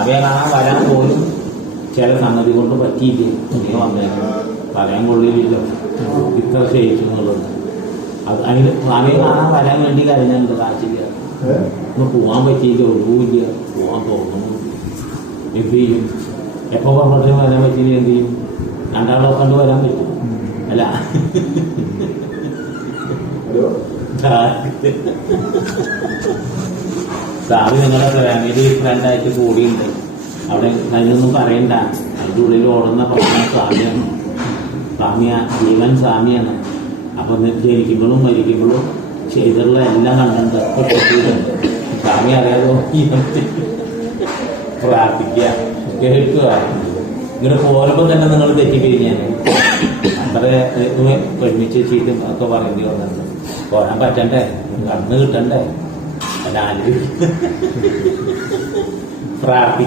അവയെ കാണാൻ വരാൻ പോലും ചില സംഗതി കൊണ്ട് പറ്റിയില്ലേ നീ വന്നേക്കും പറയാൻ കൊള്ളില്ലല്ലോ ഇത്ര ക്ഷയിച്ചു എന്നുള്ളത്. അതിന് അവയെ കാണാൻ വരാൻ വേണ്ടി കരഞ്ഞുണ്ട് കാശില്ല, ഒന്ന് പോകാൻ പറ്റിയില്ല, ഒഴിവില്ല, പോകാൻ തോന്നുന്നു. എന്ത് ചെയ്യും? എപ്പോ പറഞ്ഞിട്ട് വരാൻ പറ്റിയില്ല എന്ത് ചെയ്യും? രണ്ടാളെ കണ്ട് വരാൻ പറ്റും അല്ല? സാറ് നിങ്ങളുടെ ഫാമിലി ഫ്രണ്ടായിട്ട് കൂടിയുണ്ട് അവിടെ, അതിനൊന്നും പറയണ്ട. അതിൻ്റെ ഉള്ളിൽ ഓടുന്ന പ്രശ്നം സ്വാമിയാണ്. ജീവൻ സ്വാമിയാണ്. അപ്പൊ ജനിക്കുമ്പോഴും മരിക്കുമ്പോഴും ചെയ്തിട്ടുള്ള എല്ലാം കണ്ടുണ്ട്. സ്വാമി അറിയാതെ പ്രാർത്ഥിക്കുക, കേൾക്കുക. ഇങ്ങനെ പോരുമ്പോൾ തന്നെ നിങ്ങൾ തെറ്റിക്കഴിഞ്ഞാൽ അത്ര ഒരുമിച്ച് ചീറ്റും ഒക്കെ പറയേണ്ടി വന്നിട്ടുണ്ട്. പോരാൻ പറ്റണ്ടേ, കണ്ണ് കിട്ടണ്ടേ, അല്ല പ്രാർത്ഥി